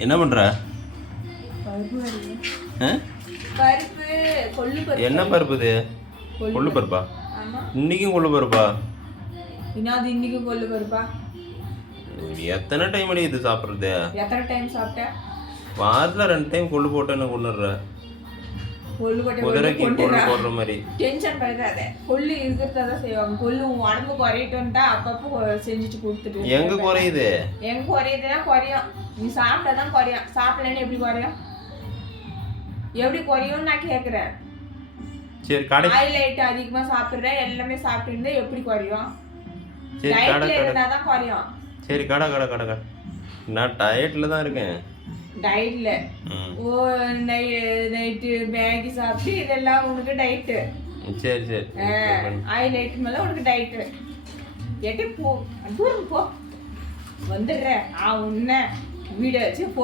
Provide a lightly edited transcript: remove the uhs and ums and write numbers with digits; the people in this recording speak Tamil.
என்ன பண்ற? பருப்பு கொள்ளு பருப்பு. என்ன பருப்பு இது? கொள்ளு பருப்பா? இன்னைக்கும் கொள்ளு பருப்பா? அது இன்னைக்கும் கொள்ளு பருப்பா? எத்தனை டைம் அடி இது சாப்பிட்றது? எத்தனை டைம் சாப்பிட்ட? வாரத்தில் 2 டைம் கொள்ளு போட்டேன்னு கொண்டுடுற. குதிரைக்கு கொள்ளு போடுற மாதிரி. டென்ஷன் பண்ணிடாத. கொள்ளு இருக்கிறத செய்வாங்க. கொள்ளு உடம்பு குறையிட்டோன்ட்டா அப்பப்போ செஞ்சுட்டு கொடுத்துட்டு. எங்க குறையுது? எங்க குறையுதுன்னா குறையும். நீ சாப்பிட்டாதான் குறையும். சாப்பிடலன்னு எப்படி குறையும்? எப்படி குறையும்னு நான் கேட்குறேன். சரி கடை ஆயில் ஐட்டம் அதிகமாக சாப்பிட்றேன், எல்லாமே சாப்பிட்டு இருந்தா எப்படி குறையும்? டயட்ல இருந்தாதான் குறையும். சரி கடை கடை கடை கடை நான் டயட்ல தான் இருக்கேன். டயட்ல நைட்டு மேகி சாப்பிட்டு இதெல்லாம் உனக்கு டயட்டு. சரி சரி ஆயில் ஐட்டம் எல்லாம் உனக்கு டயட்டு. எட்டு போ தூரம் போ வந்துடுற உன்ன வீடு வச்சு போ.